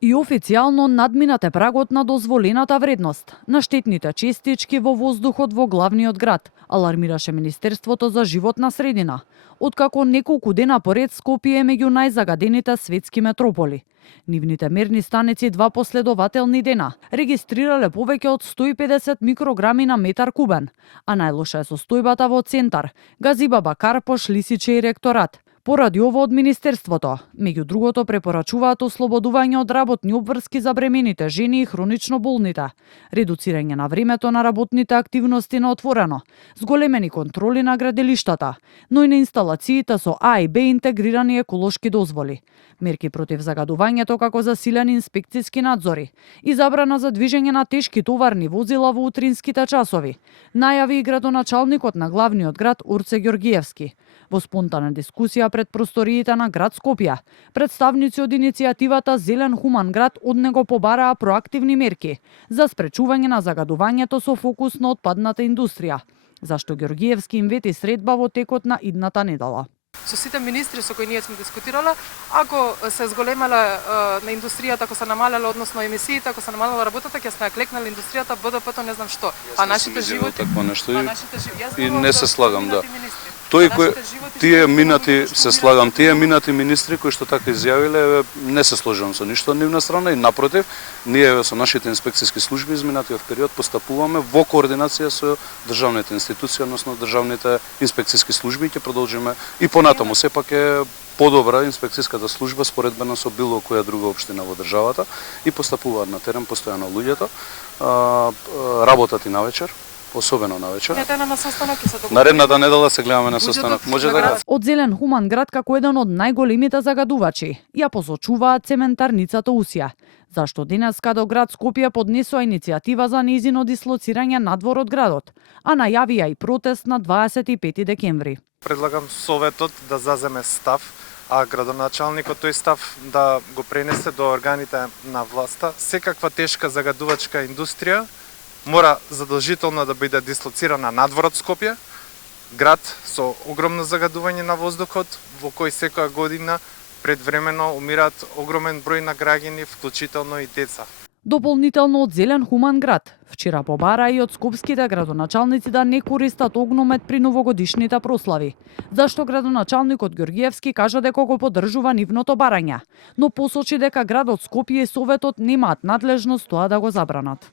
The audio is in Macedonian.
И официјално надминате прагот на дозволената вредност на штетните честички во воздухот во главниот град, алармираше Министерството за животна средина, откако неколку дена поред Скопје е меѓу најзагадените светски метрополи. Нивните мерни станици два последователни дена регистрирале повеќе од 150 микрограми на метар кубен, а најлоша е состојбата во Центар, Газибаба, Карпош, Лисиче и Ректорат. Поради ова од Министерството, меѓу другото препорачуваат ослободување од работни обврски за бремените жени и хронично болните, редуцирање на времето на работните активности на отворено, зголемени контроли на градилиштата, но и на инсталациите со А и Б интегрирани еколошки дозволи, мерки против загадувањето како засилени инспекциски надзори и забрана за движење на тешки товарни возила во утринските часови, најави и градоначалникот на главниот град Урце Ѓоргиевски. Во спонтана дискусија пред просториите на град Скопје, представници од иницијативата Зелен хуман град од него побараа проактивни мерки за спречување на загадувањето со фокус на отпадната индустрија, зашто Ѓоргиевски им вети средба во текот на идната недела. Со сите министри со кои ние сме дискутирале, ако се зголемела на индустријата, ако се намалела односно емисиите, ако се намалела работата, ќе се клекнала индустријата, БДП-то не знам што. А нашите животи такво нешто и не се слагам, да. Тие минати се слагам, тие минати министри кои што така изјавиле, не се сложувам со ништо од нивна страна и напротив, ние со нашите инспекциски служби изминатиот период постапуваме во координација со државните институции, односно државните инспекциски служби, ќе продолжиме и понатаму сепак е подобра инспекциската служба споредбено со било која друга општина во државата и постапуваат на терен постојано луѓето, работат и навечер. Особено на вечер. Наредната недела се гледаме на состанок. Може да. Од Зелен хуман град како еден од најголемите загадувачи ја посочуваат цементарницата Усија, зашто денеска до град Скопје поднесоа иницијатива за нејзино дислоцирање надвор од градот, а најавија и протест на 25 декември. Предлагам советот да заземе став, а градоначалникот тој став да го пренесе до органите на власта. Секаква тешка загадувачка индустрија мора задолжително да биде дислоцирана надвор од Скопје, град со огромно загадување на воздухот, во кој секоја година предвремено умираат огромен број на граѓани, вклучително и деца. Дополнително од Зелен хуман град, вчера побара и од скопските градоначалници да не користат огномет при новогодишните прослави, зашто градоначалникот Ѓоргиевски кажа дека го поддржува нивното барање, но посочи дека градот Скопје и Советот немаат надлежност тоа да го забранат.